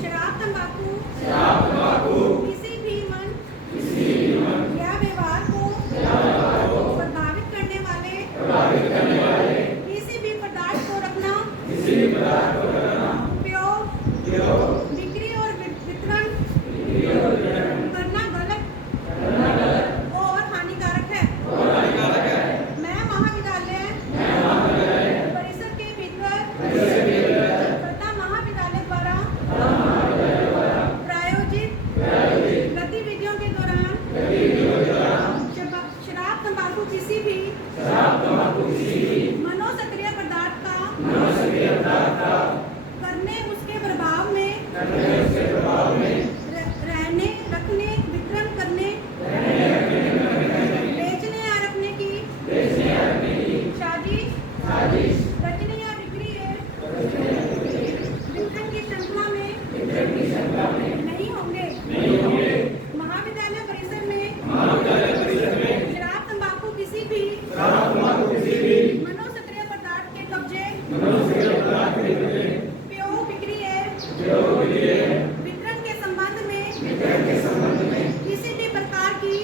शराब तंबाकू किसी भी मन या व्यवहार को प्रभावित करने वाले किसी भी पदार्थ को रखना, उपयोग, बिक्री और वितरण करना गलत और हानिकारक है। मैं महाविद्यालय परिसर के भीतर तथा महाविद्यालय द्वारा प्रायोजित गतिविधियों के दौरान शराब तंबाकू किसी भी मनोसक्रिय पदार्थ का करने, उसके प्रभाव में रहने, रखने, वितरण करने, बेचने या रखने की साजिश रचने या बिक्री है वितरण की श्रृंखला में नहीं होंगे। महाविद्यालय परिसर में शराब तंबाकू किसी भी मनोसक्रिय पदार्थ के कब्जे, उपयोग, बिक्री है वितरण के संबंध में किसी भी प्रकार की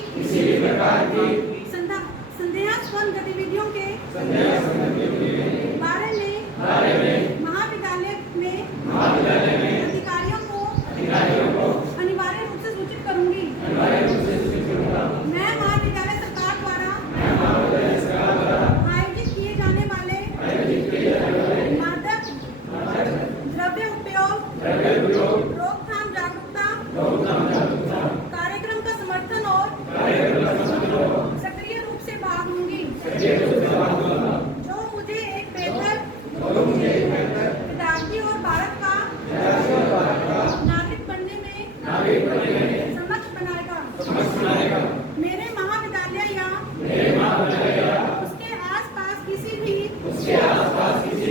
संदेहास्पद गतिविधियों के बारे में महाविद्यालय में अधिकारियों को अनिवार्य रूप से सूचित करूंगी। मैं महाविद्यालय सरकार द्वारा आयोजित किए जाने वाले मादक द्रव्य उपयोग रोकथाम जागरूकता कार्यक्रम का समर्थन और सक्रिय रूप से भाग लूंगी, जो मुझे एक बेहतर विद्यार्थी और भारत का नागरिक बनने में समक्ष बनाएगा। मेरे महाविद्यालय या उसके आसपास किसी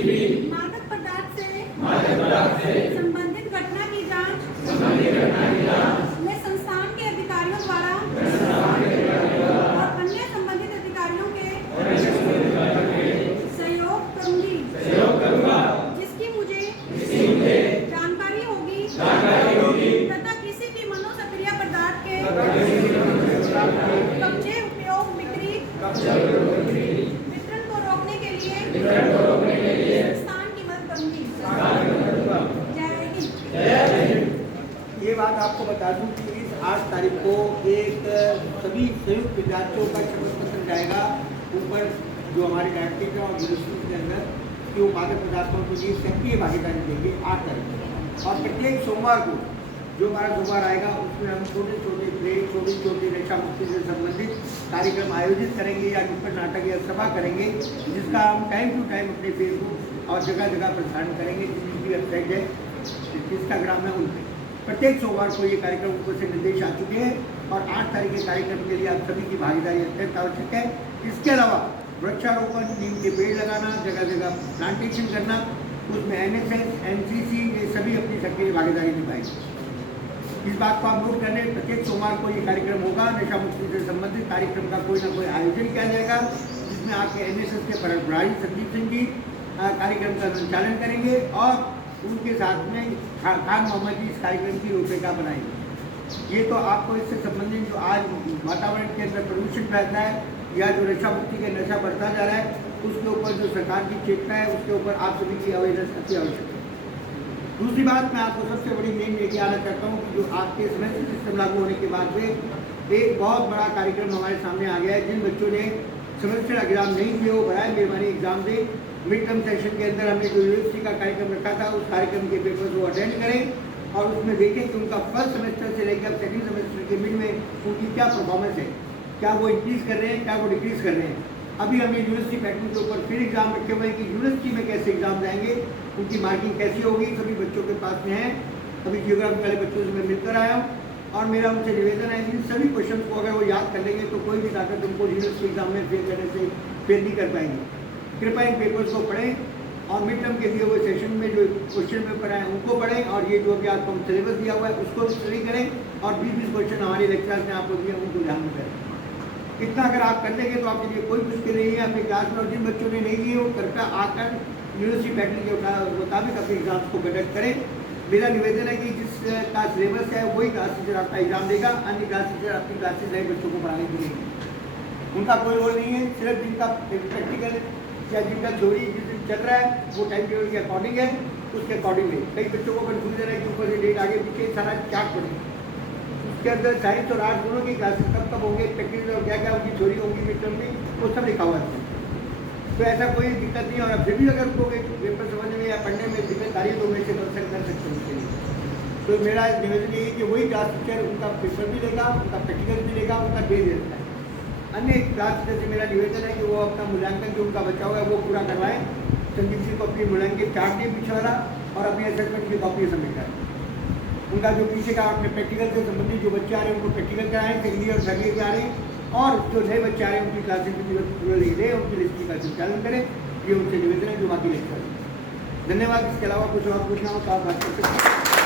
भी मादक पदार्थ से संबंधित घटना की जांच में संस्थान के अधिकारियों द्वारा और अन्य संबंधित अधिकारियों के सहयोग करूंगी, जिसकी मुझे जानकारी होगी तथा किसी भी मनोसक्रिय पदार्थ के कब्जे, उपयोग, बिक्री, वितरण को रोकने के लिए संस्थान की मदद करूंगी। जय हिंद। ये बात आपको बता दूं कि इस 8 तारीख को एक सभी संयुक्त विद्यार्थियों का शपथ पत्र जाएगा ऊपर जो हमारे डायरेक्टर और यूनिवर्सिटी के अंदर कि वो मादक पदार्थों के लिए सक्रिय भागीदारी देंगे 8 तारीख को। और प्रत्येक सोमवार को जो हमारा सोमवार आएगा उसमें हम छोटे छोटे प्ले, छोटी नशा मुक्ति से संबंधित कार्यक्रम आयोजित करेंगे या नुक्कड़ नाटक या सभा करेंगे, जिसका हम टाइम टू टाइम अपने फेसबुक और जगह जगह प्रसारण करेंगे, जितनी भी वेबसाइट है, इंस्टाग्राम है, उन पर प्रत्येक सोमवार को ये कार्यक्रम ऊपर से निर्देश आ चुके हैं और 8 तारीख के कार्यक्रम के लिए आप सभी की भागीदारी अत्यंत आवश्यक है। इसके अलावा वृक्षारोपण, नीम के पेड़ लगाना, जगह जगह प्लांटेशन करना, उसमें NSS, NCC ये सभी अपनी सक्रिय भागीदारी निभाएंगे। इस बात को आप नोट कर लें, प्रत्येक सोमवार को ये कार्यक्रम होगा। नशा मुक्ति से संबंधित कार्यक्रम का कोई ना कोई आयोजन किया जाएगा, जिसमें आपके NSS के प्रभारी संदीप सिंह जी कार्यक्रम का संचालन करेंगे और उनके साथ में खान मोहम्मद जी इस कार्यक्रम की रूपरेखा बनाएंगे। ये तो आपको इससे संबंधित जो आज वातावरण के अंदर प्रदूषण फैलता है या जो नशा मुक्ति के नशा बढ़ता जा रहा है, उसके ऊपर जो सरकार की चेतना है, उसके ऊपर आप सभी की अवेयरनेस अति आवश्यक है। दूसरी बात मैं आपको सबसे बड़ी मेन लेके आना चाहता हूँ कि जो आपके सेमेस्टर सिस्टम लागू होने के बाद में एक बहुत बड़ा कार्यक्रम हमारे सामने आ गया है। जिन बच्चों ने सेमेस्टर एग्जाम नहीं दिए वो बराए मेहरबानी एग्जाम दें। मिड टर्म सेशन के अंदर हमने जो यूनिवर्सिटी का कार्यक्रम रखा था, उस कार्यक्रम के पेपर्स वो अटेंड करें और उसमें देखें कि उनका फर्स्ट सेमेस्टर से लेकर सेकंड सेमेस्टर के मिड में उनकी क्या परफॉर्मेंस है, क्या वो इंक्रीज कर रहे हैं, क्या वो डिक्रीज कर रहे हैं। अभी हमने यूनिवर्सिटी पैटर्न के ऊपर फिर एग्जाम रखे हुए हैं कि यूनिवर्सिटी में कैसे एग्जाम जाएंगे, उनकी मार्किंग कैसी होगी, सभी बच्चों के पास में है। अभी जियोग्राफी वाले बच्चों से मैं मिलकर आया हूँ और मेरा उनसे निवेदन है इन सभी क्वेश्चन को अगर वो याद कर लेंगे तो कोई भी ताकत उनको यूनिवर्सिटी एग्जाम में फेल करने से फेल नहीं कर पाएंगे। कृपया इन पेपर्स को पढ़ें और मिड टर्म के दिए हुए सेशन में जो क्वेश्चन पेपर आए उनको पढ़ें और ये जो अभी आपको सिलेबस दिया हुआ है उसको स्टडी करें और 20-20 क्वेश्चन हमारे लेक्चर्स में आपको दिए उनको ध्यान में करें। इतना अगर आप कर देंगे तो आपके लिए कोई मुश्किल नहीं है अपनी क्लास में। और जिन बच्चों ने नहीं दिए वो कृपया आकर यूनिवर्सिटी फैकल्टी के मुताबिक अपने एग्जाम्स को कंडक्ट करें। मेरा निवेदन है कि जिसका सिलेबस है वही क्लास टीचर आपका एग्जाम देगा, अन्य क्लास टीचर अपनी क्लासेज नए बच्चों को पढ़ाने के लिए, उनका कोई रोल नहीं है। सिर्फ जिनका प्रैक्टिकल या जिनका थ्योरी जिस दिन चल रहा है वो टाइम टेबल के अकॉर्डिंग है, उसके अकॉर्डिंग है। कई बच्चों को कन्फ्यूजन है कि ऊपर से डेट आगे पीछे सारा चार्ट पड़ेगा, उसके अंदर साइंस और आर्ट्स दोनों की क्लासेस कब कब होंगे, प्रैक्टिकल और क्या क्या उनकी थ्योरी होंगी, मिड टर्म में, वो सब लिखा हुआ है। तो ऐसा कोई दिक्कत नहीं है। और फिर भी अगर उनको पेपर समझने में या पढ़ने में दिक्कत आ रही है तो वैसे कंसल्ट कर सकते हैं उसके लिए। तो मेरा निवेदन ये है कि वही क्लास टीचर उनका पेपर भी लेगा, उनका प्रैक्टिकल भी लेगा, उनका डे देता है। अन्य क्लास टीचर से मेरा निवेदन है कि वो अपना मूल्यांकन जो उनका बचा हुआ है वो पूरा करवाएं। संदीप जी को अपनी मूल्यांकन चार्ट दिए पीछे वाला और अपनी असेसमेंट की कॉपी सबमिट करें। उनका जो पीछे का अपने प्रैक्टिकल से संबंधित जो बच्चे आ रहे हैं उनको प्रैक्टिकल कराएं, सेकेंड ईयर थर्ड ईयर के आ रहे हैं, और जो नए बच्चे आ रहे हैं उनकी क्लासेज पूरा ले उनकी लिस्ट का संचालन करें। ये उनसे निवेदन है जो बाकी लेक्चर। धन्यवाद। इसके अलावा कुछ और पूछना हो तो आप बात कर सकते हैं।